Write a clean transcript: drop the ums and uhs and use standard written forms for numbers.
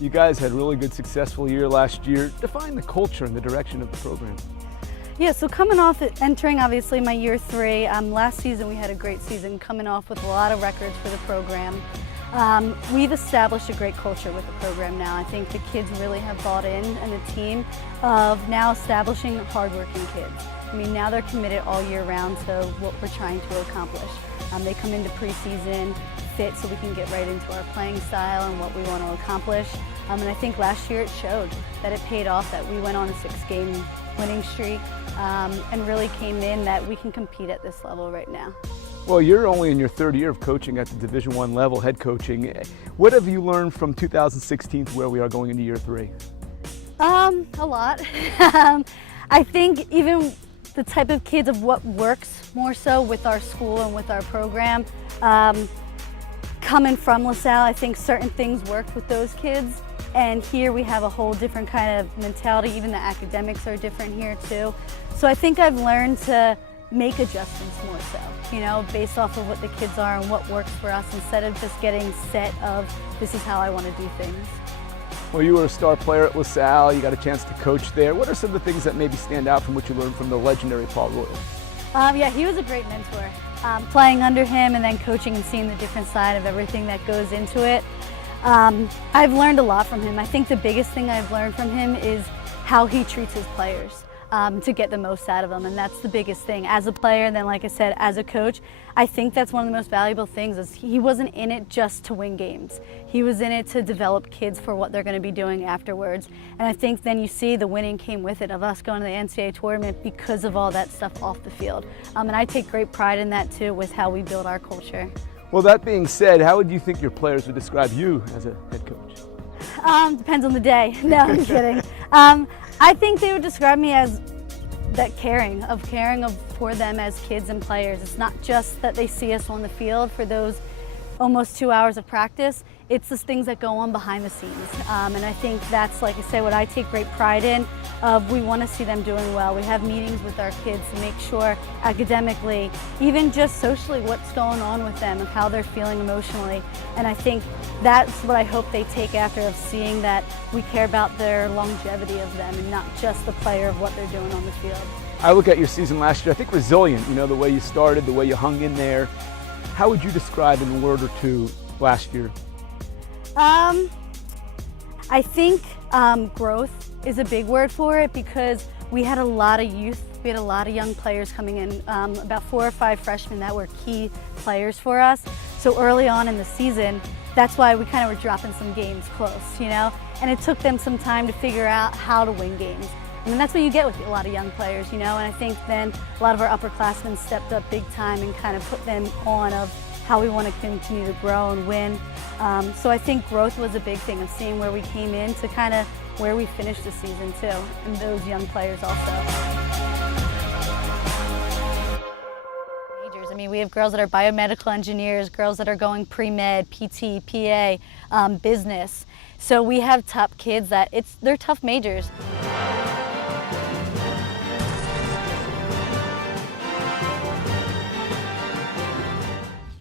You guys had a really good, successful year last year. Define the culture and the direction of the program. Yeah, so coming off, entering obviously my year 3, last season we had a great season, coming off with a lot of records for the program. We've established a great culture with the program now. I think the kids really have bought in, and the team of now establishing hardworking kids. I mean, now they're committed all year round to what we're trying to accomplish. They come into preseason fit so we can get right into our playing style and what we want to accomplish. And I think last year it showed that it paid off, that we went on a 6-game winning streak and really came in that we can compete at this level right now. Well, you're only in your 3rd year of coaching at the Division I level, head coaching. What have you learned from 2016 to where we are going into year 3? A lot. I think even the type of kids of what works more so with our school and with our program. Coming from LaSalle, I think certain things work with those kids, and here we have a whole different kind of mentality. Even the academics are different here too. So I think I've learned to make adjustments more so, you know, based off of what the kids are and what works for us, instead of just getting set of this is how I want to do things. Well, you were a star player at LaSalle. You got a chance to coach there. What are some of the things that maybe stand out from what you learned from the legendary Paul Royal? Yeah, he was a great mentor. Playing under him and then coaching and seeing the different side of everything that goes into it. I've learned a lot from him. I think the biggest thing I've learned from him is how he treats his players to get the most out of them, and that's the biggest thing. As a player, and then like I said, as a coach, I think that's one of the most valuable things is he wasn't in it just to win games. He was in it to develop kids for what they're going to be doing afterwards. And I think then you see the winning came with it, of us going to the NCAA tournament because of all that stuff off the field. And I take great pride in that too, with how we build our culture. Well, that being said, how would you think your players would describe you as a head coach? Depends on the day. No, I'm kidding. I think they would describe me as that caring for them as kids and players. It's not just that they see us on the field for those almost 2 hours of practice. It's the things that go on behind the scenes. And I think that's, like I say, what I take great pride in. We want to see them doing well. We have meetings with our kids to make sure academically, even just socially, what's going on with them and how they're feeling emotionally. And I think that's what I hope they take after, of seeing that we care about their longevity of them and not just the player of what they're doing on the field. I look at your season last year, I think resilient, you know, the way you started, the way you hung in there. How would you describe in a word or two last year? I think growth is a big word for it, because we had a lot of youth. We had a lot of young players coming in, about 4 or 5 freshmen that were key players for us. So early on in the season, that's why we kind of were dropping some games close, you know? And it took them some time to figure out how to win games. And that's what you get with a lot of young players, you know? And I think then a lot of our upperclassmen stepped up big time and kind of put them on of how we want to continue to grow and win. So I think growth was a big thing, of seeing where we came in to kind of where we finished the season too, and those young players also. I mean, we have girls that are biomedical engineers, girls that are going pre-med, PT, PA, business. So we have top kids that they're tough majors.